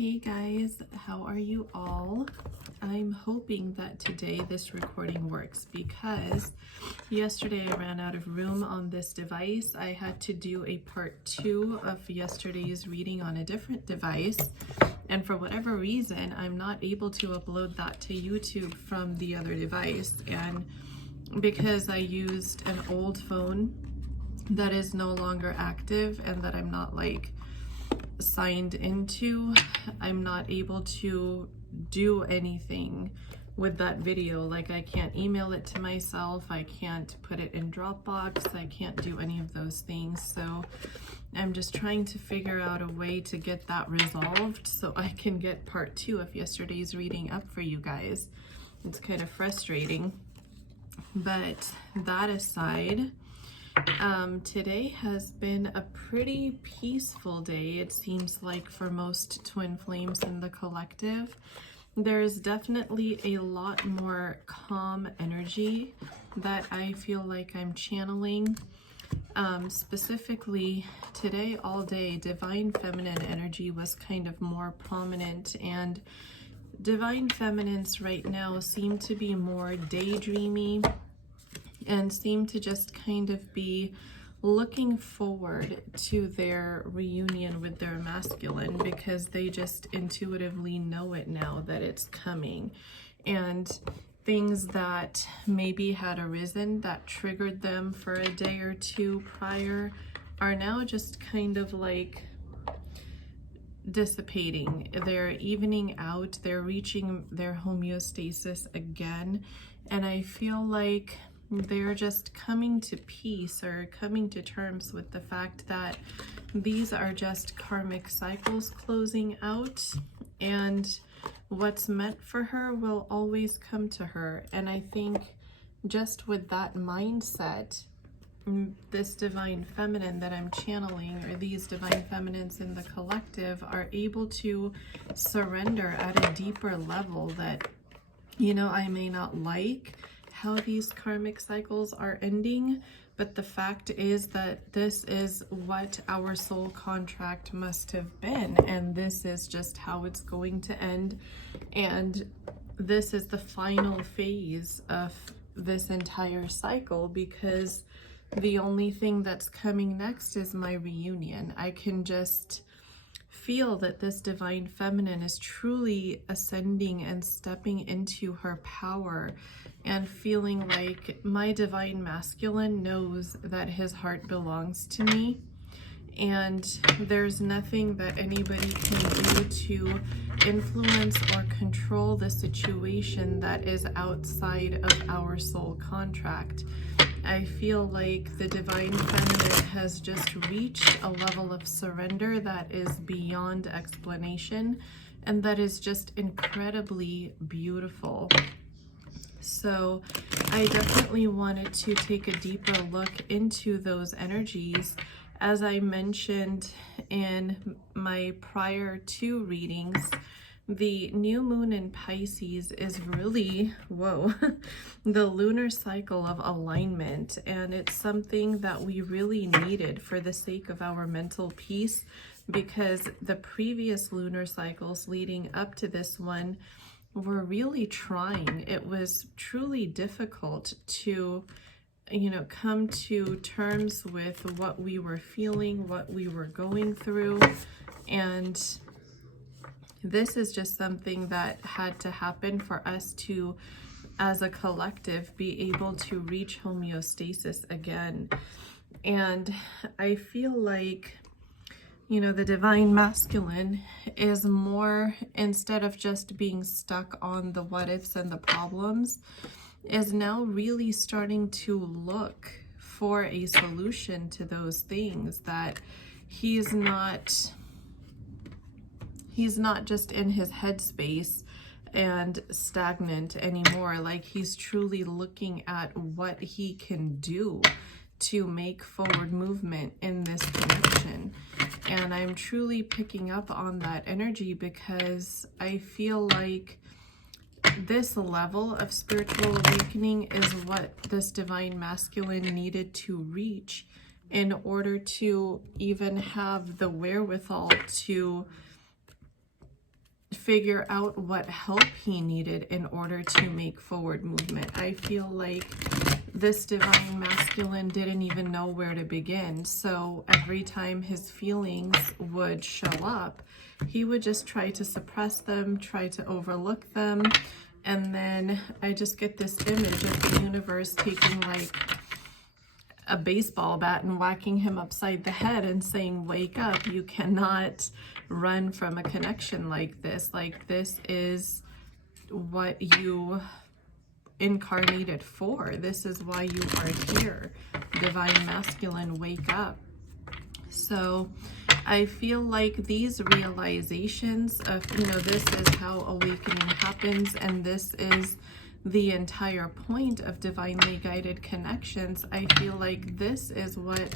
Hey guys, how are you all? I'm hoping that today this recording works because yesterday I ran out of room on this device. I had to do a part 2 of yesterday's reading on a different device, and for whatever reason I'm not able to upload that to YouTube from the other device. And because I used an old phone that is no longer active and that I'm not signed into, I'm not able to do anything with that video. Like, I can't email it to myself, I can't put it in Dropbox, I can't do any of those things. So I'm just trying to figure out a way to get that resolved so I can get part 2 of yesterday's reading up for you guys. It's kind of frustrating, but that aside, today has been a pretty peaceful day, it seems like, for most twin flames in the collective. There's definitely a lot more calm energy that I feel like I'm channeling. Specifically today, all day, divine feminine energy was kind of more prominent, and divine feminines right now seem to be more daydreamy and seem to just kind of be looking forward to their reunion with their masculine, because they just intuitively know it now that it's coming. And things that maybe had arisen that triggered them for a day or two prior are now just kind of like dissipating. They're evening out, they're reaching their homeostasis again, and I feel like they're just coming to peace or coming to terms with the fact that these are just karmic cycles closing out, and what's meant for her will always come to her. And I think just with that mindset, this divine feminine that I'm channeling, or these divine feminines in the collective, are able to surrender at a deeper level that, you know, I may not like how these karmic cycles are ending, but the fact is that this is what our soul contract must have been, and this is just how it's going to end. And this is the final phase of this entire cycle, because the only thing that's coming next is my reunion. I can just feel that this divine feminine is truly ascending and stepping into her power, and feeling like my divine masculine knows that his heart belongs to me, and there's nothing that anybody can do to influence or control the situation that is outside of our soul contract. I feel like the divine feminine has just reached a level of surrender that is beyond explanation, and that is just incredibly beautiful. So I definitely wanted to take a deeper look into those energies. As I mentioned in my prior 2 readings, the new moon in Pisces is really, whoa, the lunar cycle of alignment. And it's something that we really needed for the sake of our mental peace, because the previous lunar cycles leading up to this one were really trying. It was truly difficult to, come to terms with what we were feeling, what we were going through. And this is just something that had to happen for us to, as a collective, be able to reach homeostasis again. And I feel like, the divine masculine is more, instead of just being stuck on the what ifs and the problems, is now really starting to look for a solution to those things, that he's not just in his headspace and stagnant anymore. Like, he's truly looking at what he can do to make forward movement in this connection. And I'm truly picking up on that energy, because I feel like this level of spiritual awakening is what this divine masculine needed to reach in order to even have the wherewithal to figure out what help he needed in order to make forward movement. I feel like this divine masculine didn't even know where to begin. So every time his feelings would show up, he would just try to suppress them, try to overlook them. And then I just get this image of the universe taking like a baseball bat and whacking him upside the head and saying, wake up, you cannot run from a connection like this. Like, this is what you incarnated for. This is why you are here. Divine masculine, wake up. So I feel like these realizations of, this is how awakening happens, and this is the entire point of divinely guided connections. I feel like this is what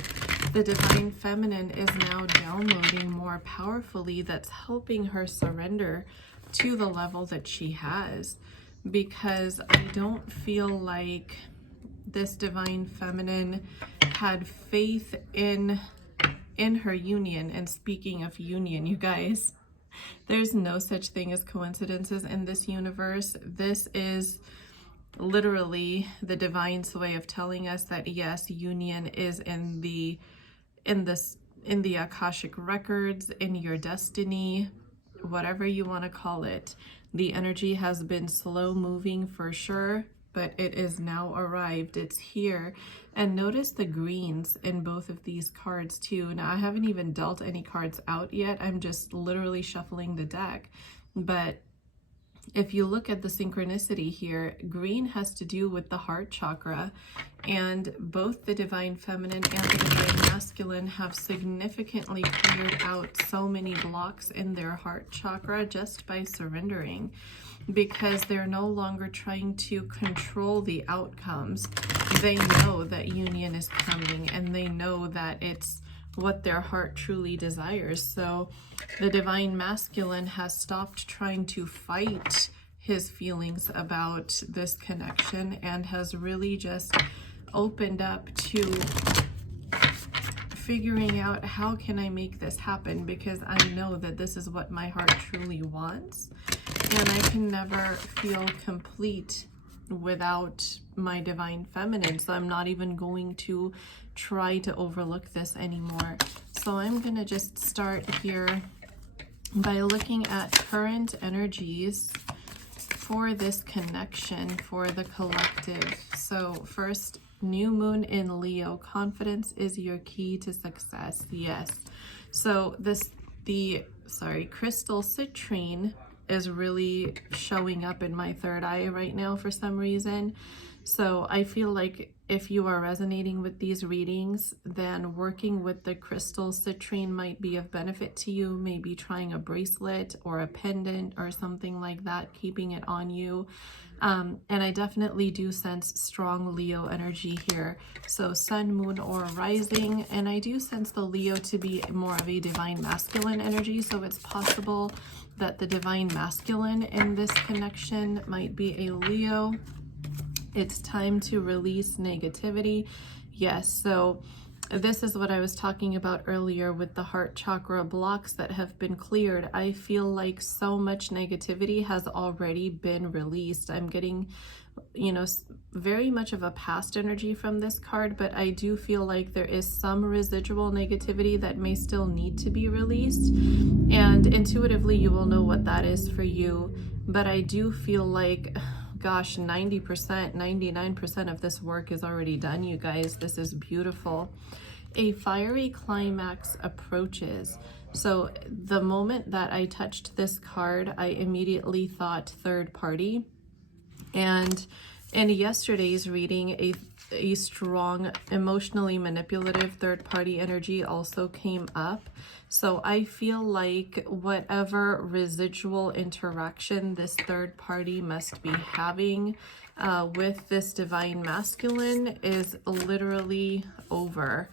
the divine feminine is now downloading more powerfully, that's helping her surrender to the level that she has. Because I don't feel like this divine feminine had faith in her union. And speaking of union, you guys, there's no such thing as coincidences in this universe. This is literally the divine's way of telling us that yes, union is in the Akashic records, in your destiny, whatever you want to call it. The energy has been slow moving for sure, but it is now arrived. It's here. And notice the greens in both of these cards too. Now, I haven't even dealt any cards out yet. I'm just literally shuffling the deck. But if you look at the synchronicity here, green has to do with the heart chakra, and both the divine feminine and the divine masculine have significantly cleared out so many blocks in their heart chakra just by surrendering, because they're no longer trying to control the outcomes. They know that union is coming, and they know that it's what their heart truly desires. So the divine masculine has stopped trying to fight his feelings about this connection and has really just opened up to figuring out, how can I make this happen? Because I know that this is what my heart truly wants, and I can never feel complete without my divine feminine. So I'm not even going to try to overlook this anymore. So I'm going to just start here by looking at current energies for this connection, for the collective. So first, new moon in Leo. Confidence is your key to success. Yes. So crystal citrine is really showing up in my third eye right now for some reason. So I feel like if you are resonating with these readings, then working with the crystal citrine might be of benefit to you. Maybe trying a bracelet or a pendant or something like that, keeping it on you. And I definitely do sense strong Leo energy here. So sun, moon, or rising. And I do sense the Leo to be more of a divine masculine energy. So it's possible that the divine masculine in this connection might be a Leo. It's time to release negativity. Yes, so this is what I was talking about earlier with the heart chakra blocks that have been cleared. I feel like so much negativity has already been released. I'm getting, very much of a past energy from this card, but I do feel like there is some residual negativity that may still need to be released. And intuitively, you will know what that is for you. But I do feel like, gosh, 90%, 99% of this work is already done, you guys. This is beautiful. A fiery climax approaches. So the moment that I touched this card, I immediately thought third party. And in yesterday's reading, a strong, emotionally manipulative third party energy also came up. So I feel like whatever residual interaction this third party must be having with this divine masculine is literally over.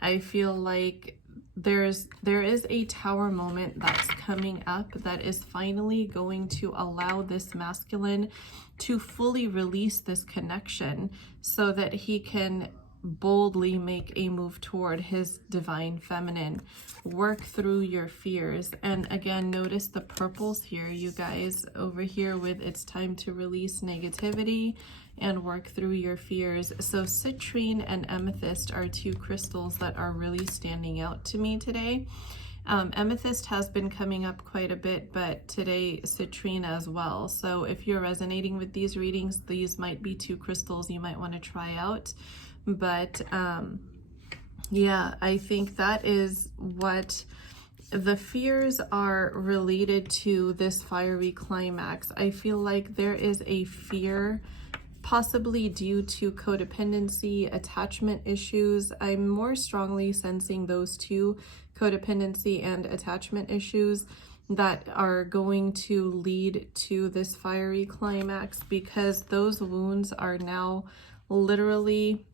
I feel like there is a tower moment that's coming up that is finally going to allow this masculine to fully release this connection so that he can boldly make a move toward his divine feminine. Work through your fears. And again, notice the purples here, you guys, over here with it's time to release negativity and work through your fears. So citrine and amethyst are two crystals that are really standing out to me today. Amethyst has been coming up quite a bit, but today citrine as well. So if you're resonating with these readings, these might be two crystals you might want to try out. But yeah, I think that is what the fears are related to this fiery climax. I feel like there is a fear possibly due to codependency, attachment issues. I'm more strongly sensing those two, codependency and attachment issues, that are going to lead to this fiery climax, because those wounds are now literally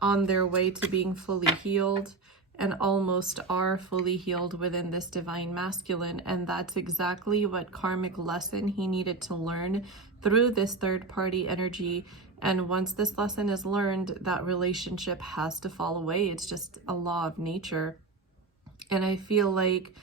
on their way to being fully healed, and almost are fully healed within this divine masculine. And that's exactly what karmic lesson he needed to learn through this third party energy. And once this lesson is learned, that relationship has to fall away. It's just a law of nature. And I feel like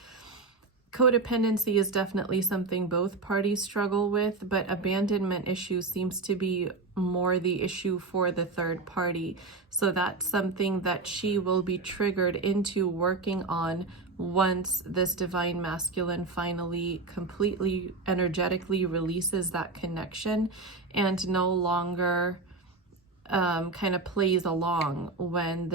codependency is definitely something both parties struggle with, but abandonment issue seems to be more the issue for the third party. So that's something that she will be triggered into working on once this divine masculine finally completely energetically releases that connection and no longer kind of plays along when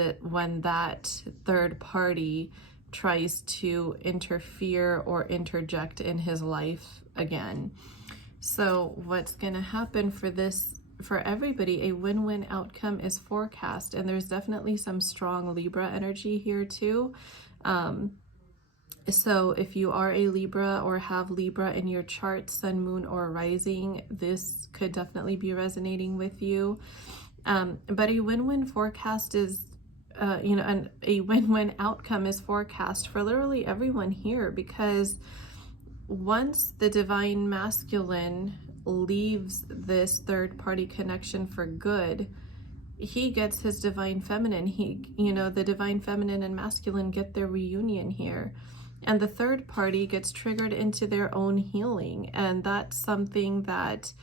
that third party tries to interfere or interject in his life again. So what's going to happen for this, for everybody, a win-win outcome is forecast. And there's definitely some strong Libra energy here too. So if you are a Libra or have Libra in your chart, sun, moon, or rising, this could definitely be resonating with you. But a win-win forecast is and a win-win outcome is forecast for literally everyone here, because once the divine masculine leaves this third party connection for good, he gets his divine feminine. The divine feminine and masculine get their reunion here, and the third party gets triggered into their own healing. And that's something that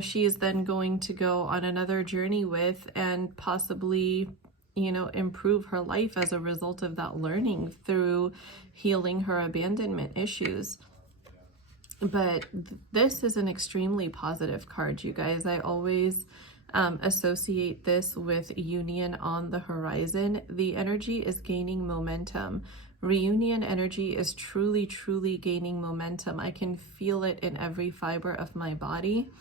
she is then going to go on another journey with, and possibly improve her life as a result of that learning through healing her abandonment issues. But this is an extremely positive card, you guys. I always associate this with union on the horizon. The energy is gaining momentum. Reunion energy is truly, truly gaining momentum. I can feel it in every fiber of my body.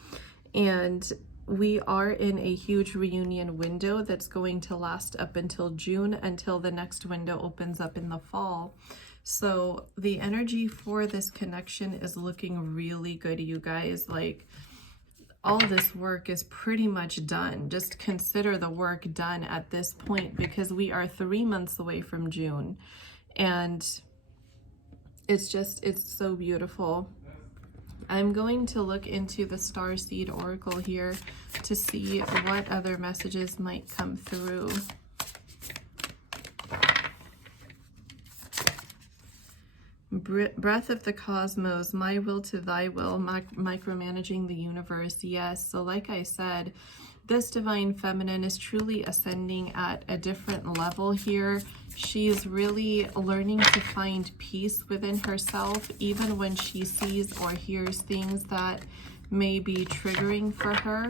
And we are in a huge reunion window that's going to last up until June, until the next window opens up in the fall. So the energy for this connection is looking really good, you guys. Like, all this work is pretty much done. Just consider the work done at this point, because we are 3 months away from June. And it's so beautiful. I'm going to look into the Starseed Oracle here to see what other messages might come through. Breath of the cosmos, my will to thy will, micromanaging the universe. Yes, so like I said, this divine feminine is truly ascending at a different level here. She's really learning to find peace within herself, even when she sees or hears things that may be triggering for her.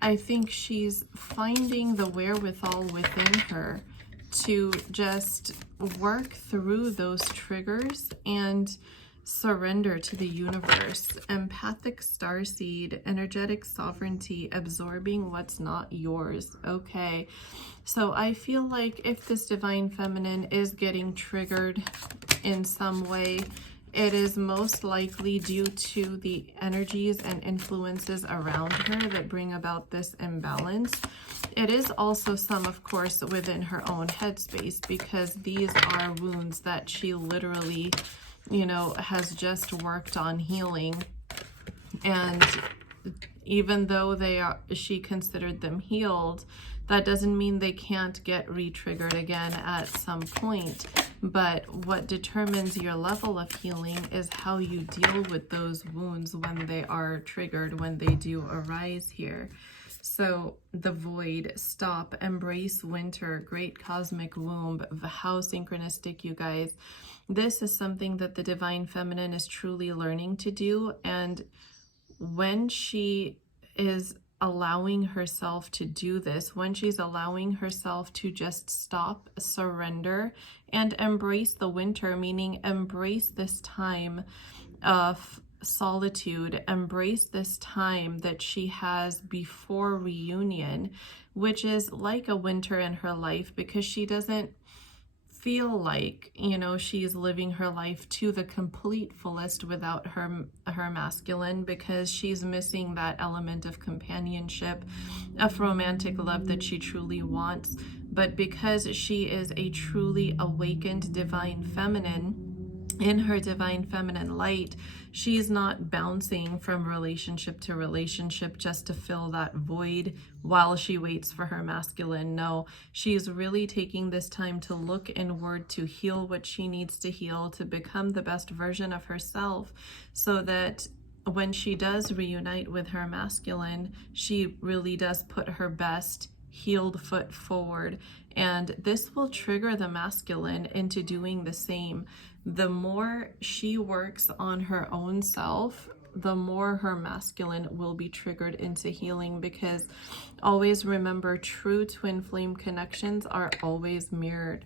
I think she's finding the wherewithal within her to just work through those triggers and surrender to the universe. Empathic starseed, energetic sovereignty, absorbing what's not yours. Okay, so I feel like if this divine feminine is getting triggered in some way, it is most likely due to the energies and influences around her that bring about this imbalance. It is also some, of course, within her own headspace, because these are wounds that she literally has just worked on healing. And even though she considered them healed, That doesn't mean they can't get re-triggered again at some point, but what determines your level of healing is how you deal with those wounds when they are triggered, when they do arise here. So the void, stop, embrace winter, great cosmic womb, how synchronistic, you guys. This is something that the divine feminine is truly learning to do, and when she is allowing herself to do this, when she's allowing herself to just stop, surrender, and embrace the winter, meaning embrace this time of solitude, embrace this time that she has before reunion, which is like a winter in her life, because she doesn't feel like, you know, she's living her life to the complete fullest without her masculine, because she's missing that element of companionship, of romantic love that she truly wants. But because she is a truly awakened divine feminine, in her divine feminine light, she's not bouncing from relationship to relationship just to fill that void while she waits for her masculine. No, she's really taking this time to look inward, to heal what she needs to heal, to become the best version of herself, so that when she does reunite with her masculine, she really does put her best healed foot forward. And this will trigger the masculine into doing the same. The more she works on her own self, the more her masculine will be triggered into healing, because always remember, true twin flame connections are always mirrored.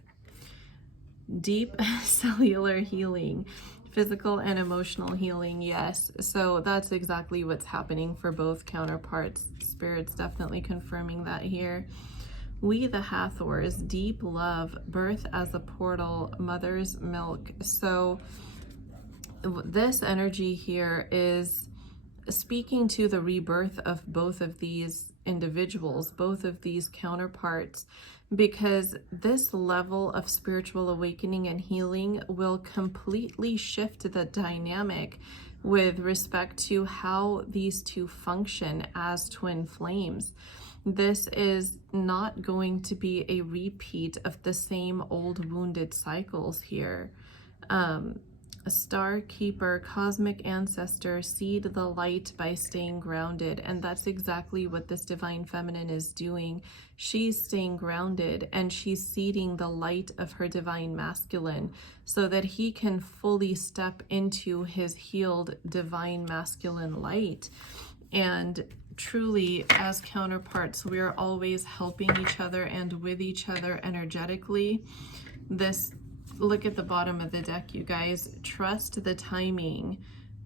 Deep cellular healing, physical and emotional healing, yes. So that's exactly what's happening for both counterparts. Spirit's definitely confirming that here. We the Hathors, deep love, birth as a portal, mother's milk. So this energy here is speaking to the rebirth of both of these individuals, both of these counterparts, because this level of spiritual awakening and healing will completely shift the dynamic with respect to how these two function as twin flames. This is not going to be a repeat of the same old wounded cycles here. Star keeper, cosmic ancestor, seed the light by staying grounded. And that's exactly what this divine feminine is doing. She's staying grounded, and she's seeding the light of her divine masculine so that he can fully step into his healed divine masculine light. And truly, as counterparts, we are always helping each other and with each other energetically. This, look at the bottom of the deck, you guys. Trust the timing.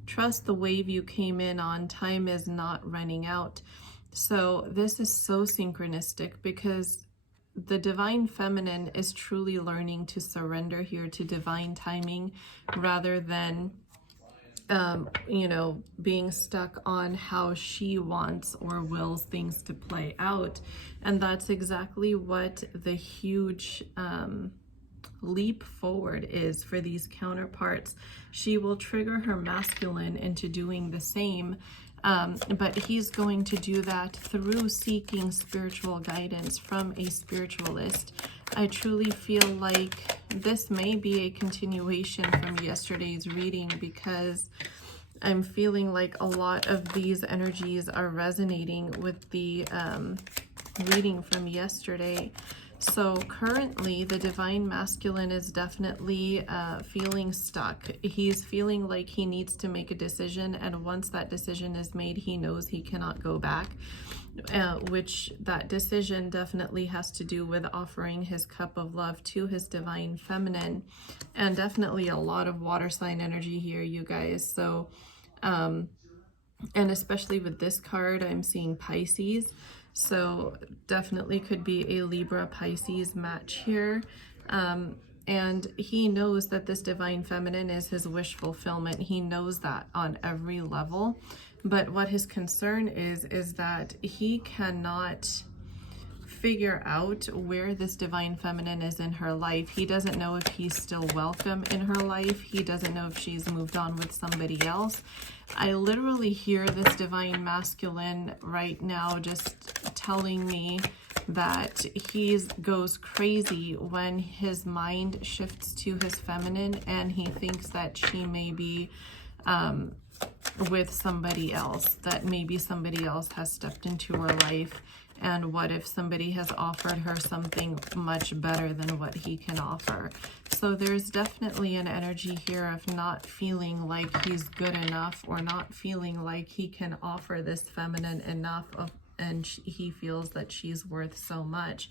Trust the wave you came in on. Time is not running out. So this is so synchronistic, because the divine feminine is truly learning to surrender here to divine timing, rather than you know, being stuck on how she wants or wills things to play out. And that's exactly what the huge leap forward is for these counterparts. She will trigger her masculine into doing the same, but he's going to do that through seeking spiritual guidance from a spiritualist. I truly feel like this may be a continuation from yesterday's reading, because I'm feeling like a lot of these energies are resonating with the reading from yesterday. So currently, the divine masculine is definitely feeling stuck. He's feeling like he needs to make a decision, and once that decision is made, he knows he cannot go back, which that decision definitely has to do with offering his cup of love to his divine feminine, and definitely a lot of water sign energy here, you guys. So, and especially with this card, I'm seeing Pisces. So definitely could be a Libra Pisces match here. And he knows that this divine feminine is his wish fulfillment. He knows that on every level. But what his concern is that he cannot figure out where this divine feminine is in her life. He doesn't know if he's still welcome in her life. He doesn't know if she's moved on with somebody else. I literally hear this divine masculine right now just telling me that he goes crazy when his mind shifts to his feminine and he thinks that she may be with somebody else, that maybe somebody else has stepped into her life. And what if somebody has offered her something much better than what he can offer? So there's definitely an energy here of not feeling like he's good enough, or not feeling like he can offer this feminine enough and he feels that she's worth so much.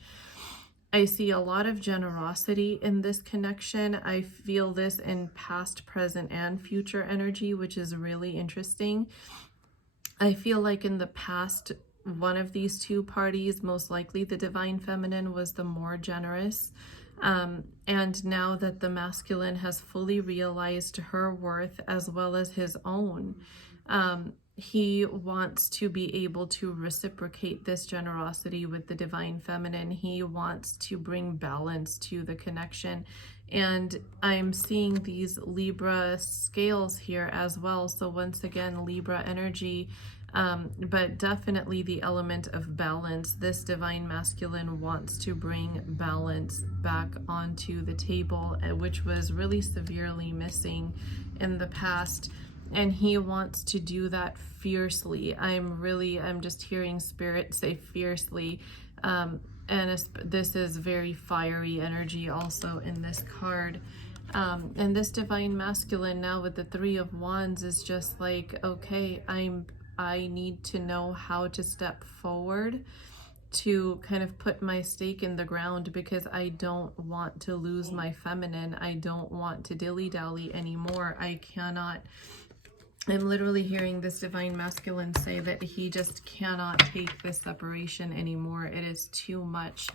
I see a lot of generosity in this connection. I feel this in past, present, and future energy, which is really interesting. I feel like in the past, one of these two parties, most likely the divine feminine, was the more generous. And now that the masculine has fully realized her worth as well as his own, he wants to be able to reciprocate this generosity with the divine feminine. He wants to bring balance to the connection. And I'm seeing these Libra scales here as well. So once again, Libra energy, but definitely the element of balance. This divine masculine wants to bring balance back onto the table, which was really severely missing in the past. And he wants to do that fiercely. I'm just hearing spirit say fiercely. And this is very fiery energy also in this card. And this divine masculine now with the Three of Wands is just like, okay, I need to know how to step forward to kind of put my stake in the ground, because I don't want to lose my feminine. I don't want to dilly-dally anymore. I'm literally hearing this divine masculine say that he just cannot take this separation anymore. It is too much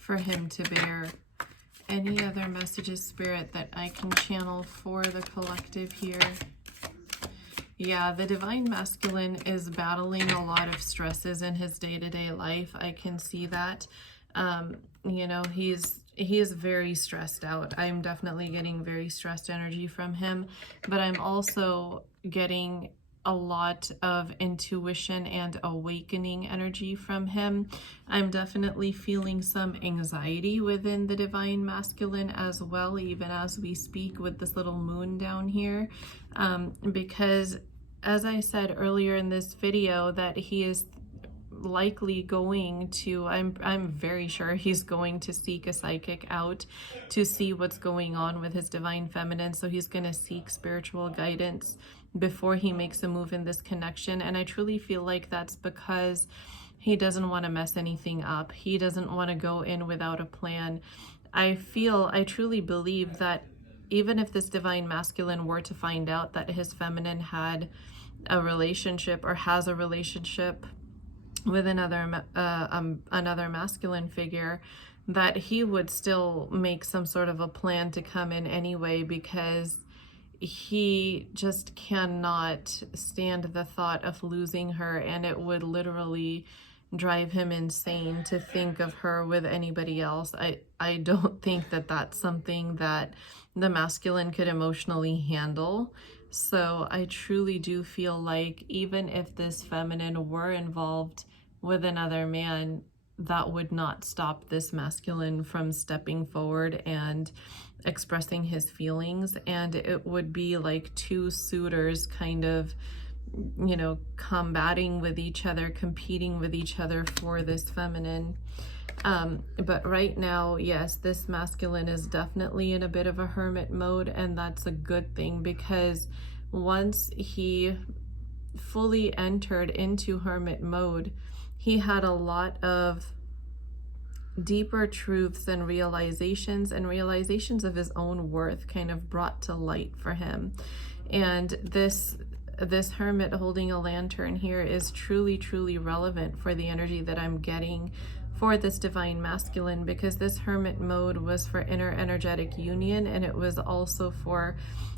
for him to bear. Any other messages, Spirit, that I can channel for the collective here? Yeah, the divine masculine is battling a lot of stresses in his day-to-day life. I can see that. You know, he is very stressed out. I'm definitely getting very stressed energy from him, but I'm also getting a lot of intuition and awakening energy from him. I'm definitely feeling some anxiety within the divine masculine as well, even as we speak with this little moon down here, because as I said earlier in this video, that he is likely going to, I'm very sure he's going to seek a psychic out to see what's going on with his divine feminine. So he's going to seek spiritual guidance before he makes a move in this connection. And I truly feel like that's because he doesn't want to mess anything up. He doesn't want to go in without a plan. I truly believe that even if this divine masculine were to find out that his feminine had a relationship or has a relationship with another masculine figure, that he would still make some sort of a plan to come in anyway, because he just cannot stand the thought of losing her, and it would literally drive him insane to think of her with anybody else. I don't think that that's something that the masculine could emotionally handle. So I truly do feel like even if this feminine were involved with another man, that would not stop this masculine from stepping forward and expressing his feelings. And it would be like two suitors kind of, you know, combating with each other, competing with each other for this feminine. But right now, yes, this masculine is definitely in a bit of a hermit mode, and that's a good thing, because once he fully entered into hermit mode, he had a lot of deeper truths and realizations of his own worth kind of brought to light for him. And this hermit holding a lantern here is truly relevant for the energy that I'm getting for this divine masculine, because this hermit mode was for inner energetic union, and it was also for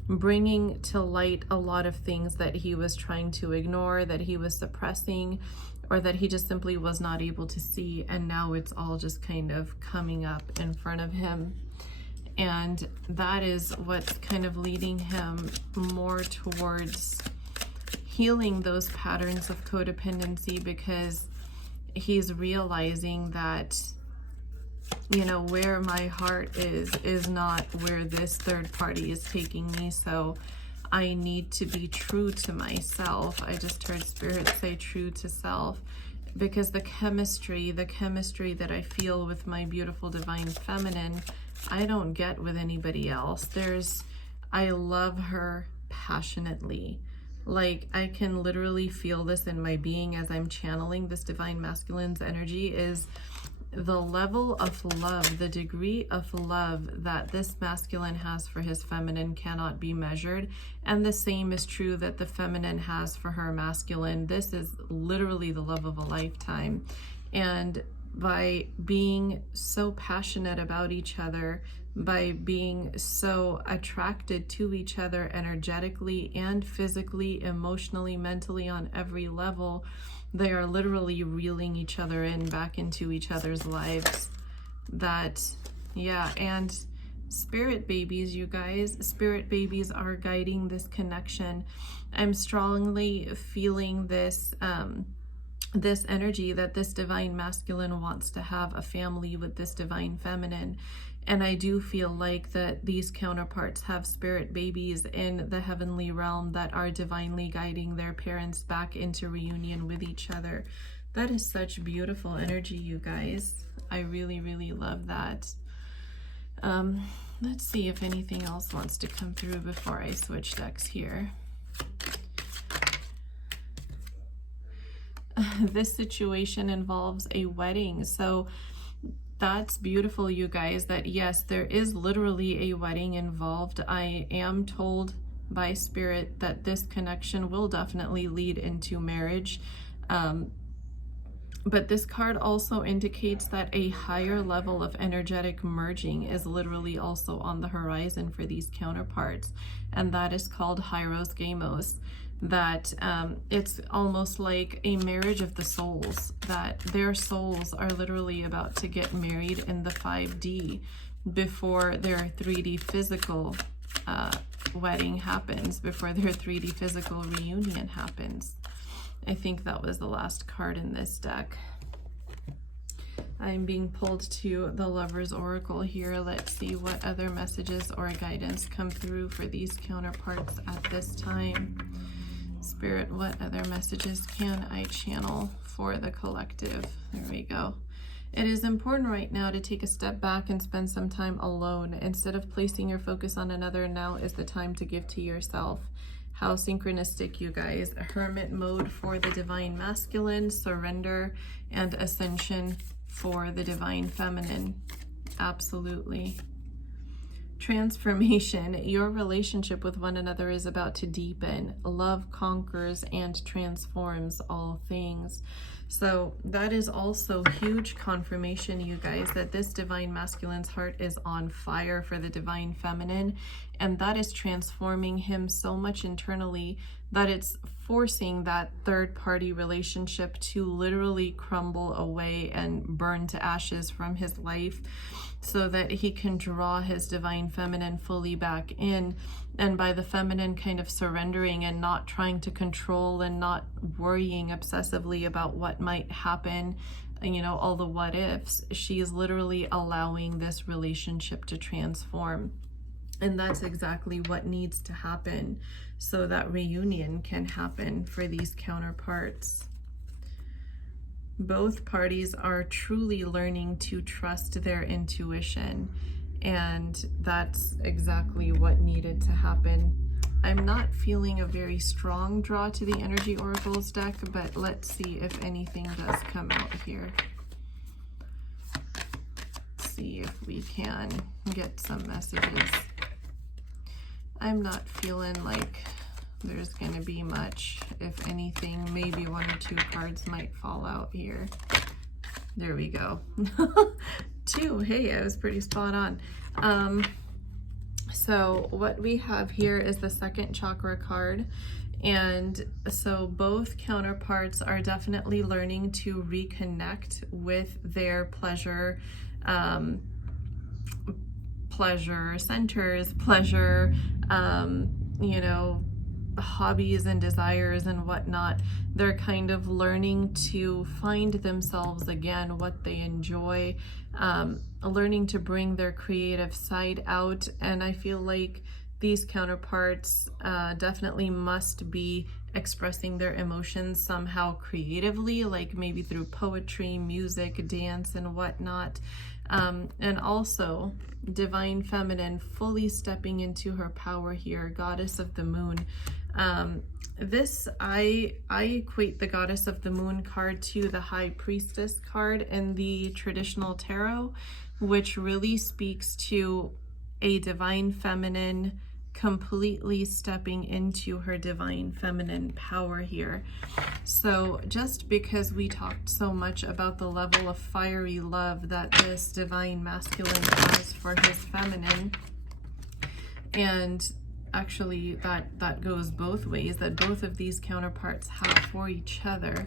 bringing to light a lot of things that he was trying to ignore, that he was suppressing, or that he just simply was not able to see. And now it's all just kind of coming up in front of him. And that is what's kind of leading him more towards healing those patterns of codependency, because he's realizing that, you know, where my heart is not where this third party is taking me. So I need to be true to myself. I just heard Spirit say true to self, because the chemistry that I feel with my beautiful divine feminine, I don't get with anybody else. I love her passionately. Like, I can literally feel this in my being as I'm channeling this divine masculine's energy, is the level of love, the degree of love that this masculine has for his feminine cannot be measured. And the same is true that the feminine has for her masculine. This is literally the love of a lifetime. And by being so passionate about each other, by being so attracted to each other energetically and physically, emotionally, mentally, on every level, they are literally reeling each other in back into each other's lives. That, yeah, and spirit babies, you guys, spirit babies are guiding this connection. I'm strongly feeling this, this energy that this divine masculine wants to have a family with this divine feminine. And I do feel like that these counterparts have spirit babies in the heavenly realm that are divinely guiding their parents back into reunion with each other. That is such beautiful energy, you guys. I really, really love that. Let's see if anything else wants to come through before I switch decks here. This situation involves a wedding. So that's beautiful, you guys, that yes, there is literally a wedding involved. I am told by Spirit that this connection will definitely lead into marriage. But this card also indicates that a higher level of energetic merging is literally also on the horizon for these counterparts. And that is called Hyros Gamos. That it's almost like a marriage of the souls, that their souls are literally about to get married in the 5D before their 3D physical wedding happens, before their 3D physical reunion happens. I think that was the last card in this deck. I'm being pulled to the Lover's Oracle here. Let's see what other messages or guidance come through for these counterparts at this time. Spirit, what other messages can I channel for the collective? There we go. It is important right now to take a step back and spend some time alone. Instead of placing your focus on another, now is the time to give to yourself. How synchronistic, you guys. Hermit mode for the divine masculine, surrender and ascension for the divine feminine. Absolutely. Transformation. Your relationship with one another is about to deepen. Love conquers and transforms all things. So that is also huge confirmation, you guys, that this divine masculine's heart is on fire for the divine feminine, and that is transforming him so much internally that it's forcing that third party relationship to literally crumble away and burn to ashes from his life, so that he can draw his divine feminine fully back in. And by the feminine kind of surrendering and not trying to control and not worrying obsessively about what might happen, you know, all the what ifs, she is literally allowing this relationship to transform. And that's exactly what needs to happen so that reunion can happen for these counterparts. Both parties are truly learning to trust their intuition, and that's exactly what needed to happen. I'm not feeling a very strong draw to the Energy Oracles deck, but let's see if anything does come out here. Let's see if we can get some messages. I'm not feeling like there's going to be much. If anything, maybe one or two cards might fall out here. There we go. 2. Hey, I was pretty spot on. So what we have here is the second chakra card. And so both counterparts are definitely learning to reconnect with their pleasure centers, pleasure, you know, hobbies and desires and whatnot. They're kind of learning to find themselves again, what they enjoy, learning to bring their creative side out. And I feel like these counterparts definitely must be expressing their emotions somehow creatively, like maybe through poetry, music, dance, and whatnot. And also divine feminine fully stepping into her power here, goddess of the moon. This I equate the goddess of the moon card to the high priestess card in the traditional tarot, which really speaks to a divine feminine completely stepping into her divine feminine power here. So just because we talked so much about the level of fiery love that this divine masculine has for his feminine, and actually that goes both ways, that both of these counterparts have for each other,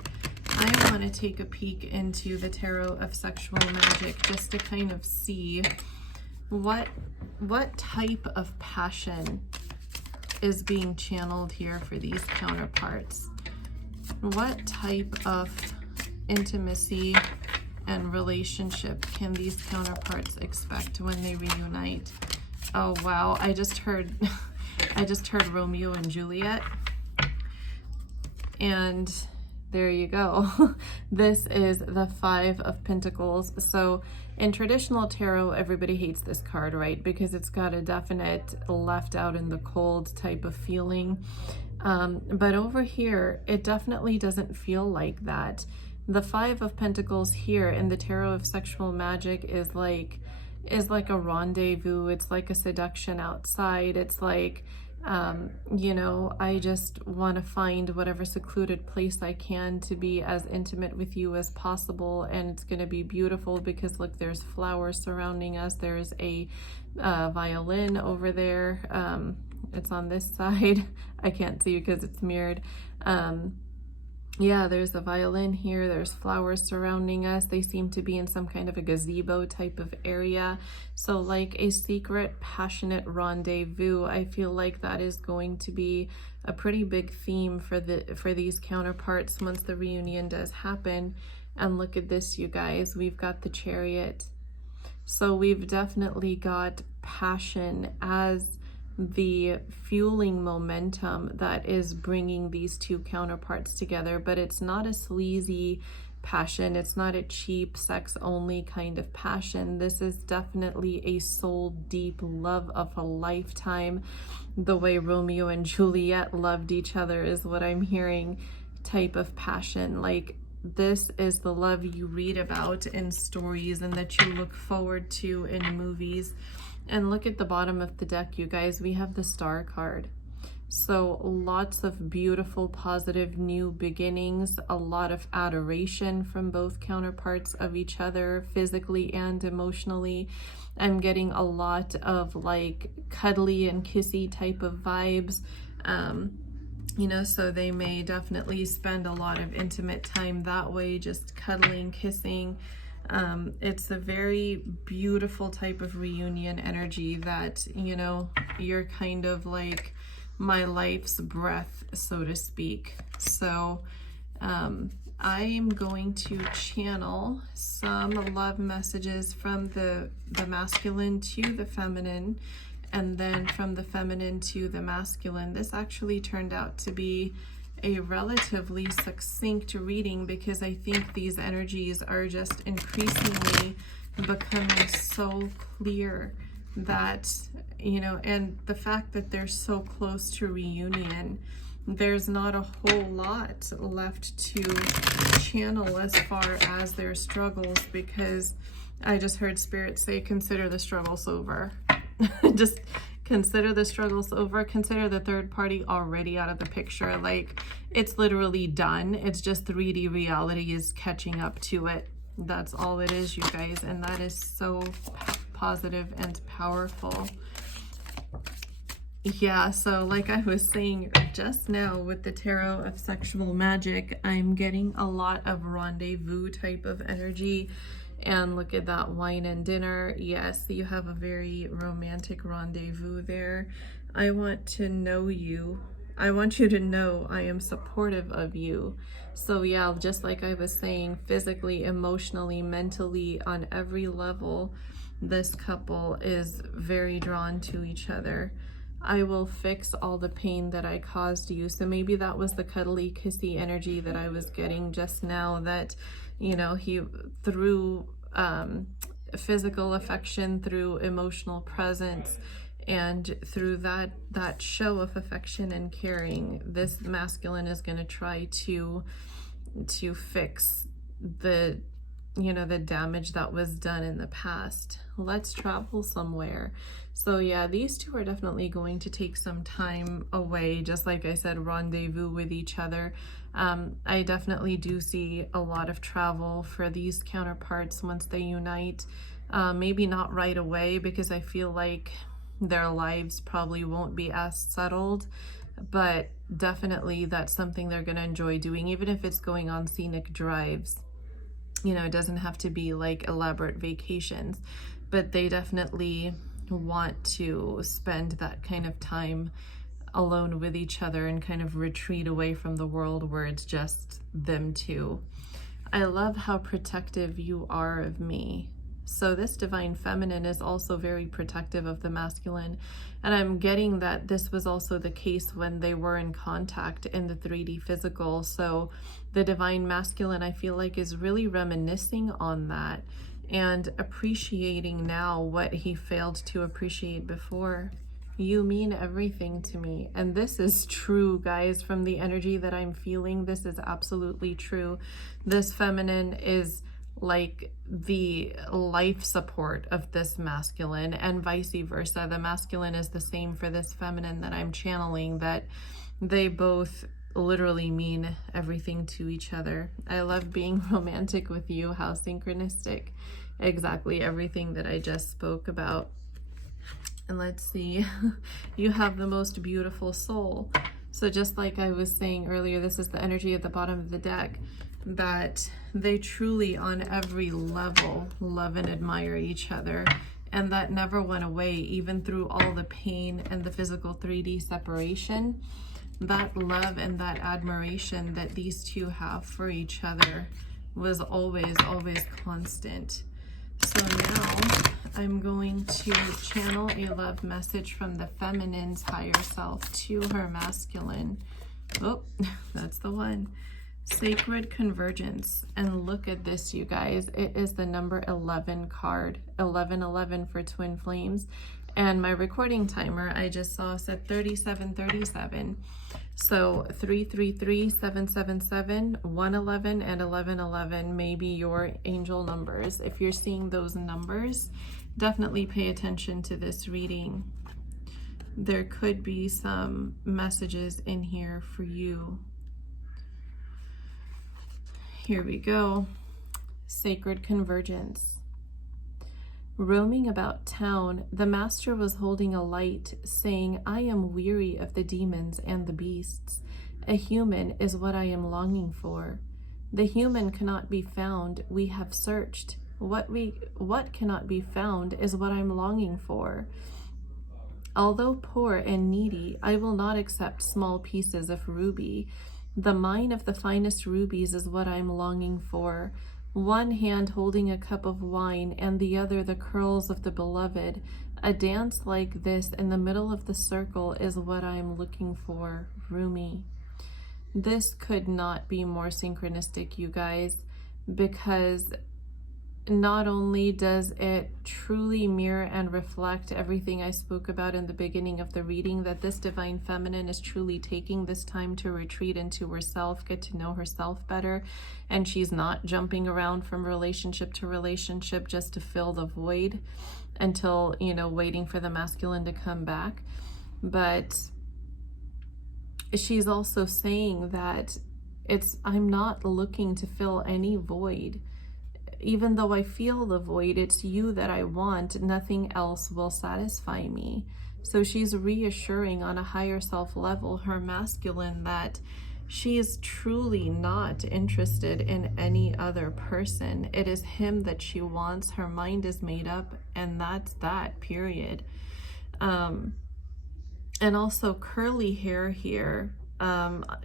I want to take a peek into the tarot of sexual magic just to kind of see what type of passion is being channeled here for these counterparts. What type of intimacy and relationship can these counterparts expect when they reunite? Oh wow, I just heard Romeo and Juliet. And there you go. This is the Five of Pentacles. So in traditional tarot, everybody hates this card, right? Because it's got a definite left out in the cold type of feeling. But over here, it definitely doesn't feel like that. The Five of Pentacles here in the tarot of sexual magic is like a rendezvous. It's like a seduction outside. It's like, you know, I just want to find whatever secluded place I can to be as intimate with you as possible. And it's going to be beautiful because look, there's flowers surrounding us. There's a violin over there. It's on this side. I can't see because it's mirrored. Yeah, there's a violin here. There's flowers surrounding us. They seem to be in some kind of a gazebo type of area. So like a secret, passionate rendezvous. I feel like that is going to be a pretty big theme for these counterparts once the reunion does happen. And look at this, you guys. We've got the Chariot. So we've definitely got passion as the fueling momentum that is bringing these two counterparts together, but it's not a sleazy passion. It's not a cheap sex only kind of passion. This is definitely a soul deep love of a lifetime. The way Romeo and Juliet loved each other is what I'm hearing, type of passion. Like this is the love you read about in stories and that you look forward to in movies. And look at the bottom of the deck, you guys. We have the Star card. So lots of beautiful, positive new beginnings, a lot of adoration from both counterparts of each other, physically and emotionally. I'm getting a lot of like cuddly and kissy type of vibes. You know, so they may definitely spend a lot of intimate time that way, just cuddling, kissing. It's a very beautiful type of reunion energy that, you know, you're kind of like my life's breath, so to speak. So I'm going to channel some love messages from the masculine to the feminine, and then from the feminine to the masculine. This actually turned out to be a relatively succinct reading because I think these energies are just increasingly becoming so clear that, you know, and the fact that they're so close to reunion, there's not a whole lot left to channel as far as their struggles, because I just heard Spirit say, consider the struggles over. Just consider the struggles over. Consider the third party already out of the picture. Like, it's literally done. It's just 3D reality is catching up to it. That's all it is, you guys. And that is so positive and powerful. Yeah, so like I was saying just now with the tarot of sexual magic, I'm getting a lot of rendezvous type of energy. And look at that, wine and dinner. Yes, you have a very romantic rendezvous there. I want to know you I want you to know I am supportive of you. So yeah, just like I was saying, physically, emotionally, mentally, on every level, this couple is very drawn to each other. I will fix all the pain that I caused you. So maybe that was the cuddly, kissy energy that I was getting just now, that, you know, he through physical affection, through emotional presence, and through that show of affection and caring, this masculine is going to try to fix the, you know, the damage that was done in the past. Let's travel somewhere. So yeah, these two are definitely going to take some time away, just like I said, rendezvous with each other. I definitely do see a lot of travel for these counterparts once they unite. Maybe not right away, because I feel like their lives probably won't be as settled, but definitely that's something they're going to enjoy doing, even if it's going on scenic drives. You know, it doesn't have to be like elaborate vacations, but they definitely want to spend that kind of time alone with each other and kind of retreat away from the world where it's just them two. I love how protective you are of me. So this divine feminine is also very protective of the masculine. And I'm getting that this was also the case when they were in contact in the 3D physical. So the divine masculine, I feel like, is really reminiscing on that and appreciating now what he failed to appreciate before. You mean everything to me. And this is true, guys, from the energy that I'm feeling. This is absolutely true. This feminine is like the life support of this masculine, and vice versa. The masculine is the same for this feminine that I'm channeling, that they both literally mean everything to each other. I love being romantic with you. How synchronistic. Exactly everything that I just spoke about. And let's see, you have the most beautiful soul. So just like I was saying earlier, this is the energy at the bottom of the deck, that they truly on every level love and admire each other. And that never went away, even through all the pain and the physical 3D separation. That love and that admiration that these two have for each other was always, always constant. So now I'm going to channel a love message from the feminine's higher self to her masculine. Oh, that's the one. Sacred convergence. And look at this, you guys. It is the number 11 card. 1111 for twin flames. And my recording timer, I just saw, said 3737. So 333, 777, 111, and 1111 may be your angel numbers. If you're seeing those numbers, definitely pay attention to this reading. There could be some messages in here for you. Here we go. Sacred convergence. Roaming about town, the master was holding a light, saying, "I am weary of the demons and the beasts. A human is what I am longing for. The human cannot be found. We have searched. What cannot be found is what I'm longing for. Although poor and needy, I will not accept small pieces of ruby. The mine of the finest rubies is what I'm longing for. One hand holding a cup of wine and the other the curls of the beloved. A dance like this in the middle of the circle is what I'm looking for. Rumi." This could not be more synchronistic, you guys, because not only does it truly mirror and reflect everything I spoke about in the beginning of the reading, that this divine feminine is truly taking this time to retreat into herself, get to know herself better, and she's not jumping around from relationship to relationship just to fill the void until, you know, waiting for the masculine to come back. But she's also saying that I'm not looking to fill any void. Even though I feel the void, it's you that I want. Nothing else will satisfy me. So she's reassuring on a higher self level her masculine that she is truly not interested in any other person. It is him that she wants. Her mind is made up, and that's that, period. and also curly hair here.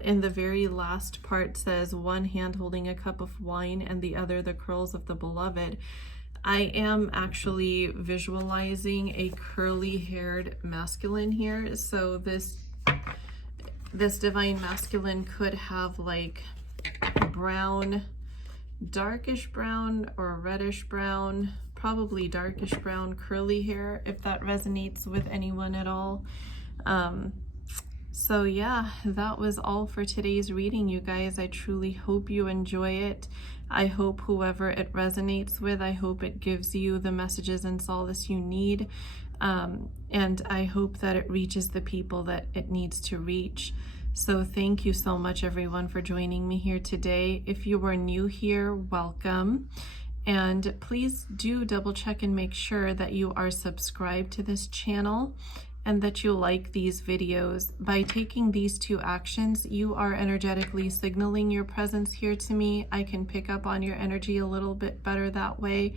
In the very last part says one hand holding a cup of wine and the other the curls of the beloved. I am actually visualizing a curly haired masculine here. So this divine masculine could have like brown, darkish brown or reddish brown, probably darkish brown curly hair, if that resonates with anyone at all. So yeah, that was all for today's reading, you guys. I truly hope you enjoy it. I hope whoever it resonates with, I hope it gives you the messages and solace you need. And I hope that it reaches the people that it needs to reach. So thank you so much, everyone, for joining me here today. If you are new here, welcome. And please do double check and make sure that you are subscribed to this channel and that you like these videos. By taking these two actions, you are energetically signaling your presence here to me. I can pick up on your energy a little bit better that way.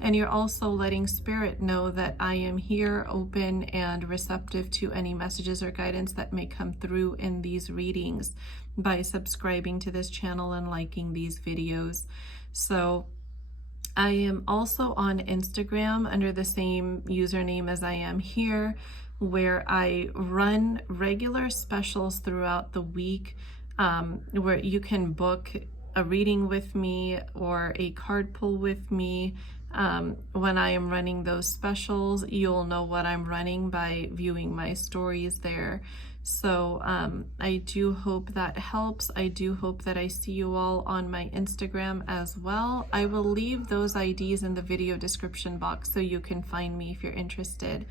And you're also letting Spirit know that I am here, open and receptive to any messages or guidance that may come through in these readings by subscribing to this channel and liking these videos. So I am also on Instagram under the same username as I am here, where I run regular specials throughout the week, where you can book a reading with me or a card pull with me. When I am running those specials, you'll know what I'm running by viewing my stories there. So I do hope that helps. I do hope that I see you all on my Instagram as well. I will leave those IDs in the video description box so you can find me if you're interested.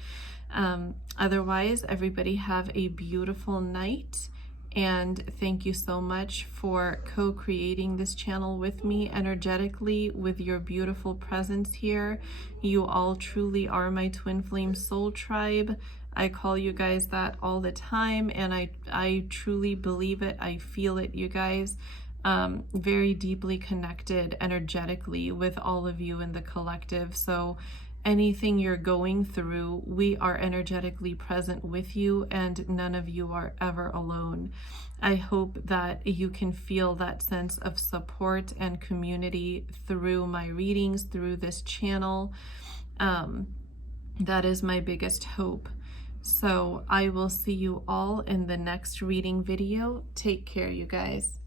Otherwise, everybody have a beautiful night, and thank you so much for co-creating this channel with me energetically with your beautiful presence here. You all truly are my twin flame soul tribe. I call you guys that all the time, and I truly believe it. I feel it, you guys. Very deeply connected energetically with all of you in the collective. So anything you're going through, we are energetically present with you, and none of you are ever alone. I hope that you can feel that sense of support and community through my readings, through this channel. That is my biggest hope. So I will see you all in the next reading video. Take care, you guys.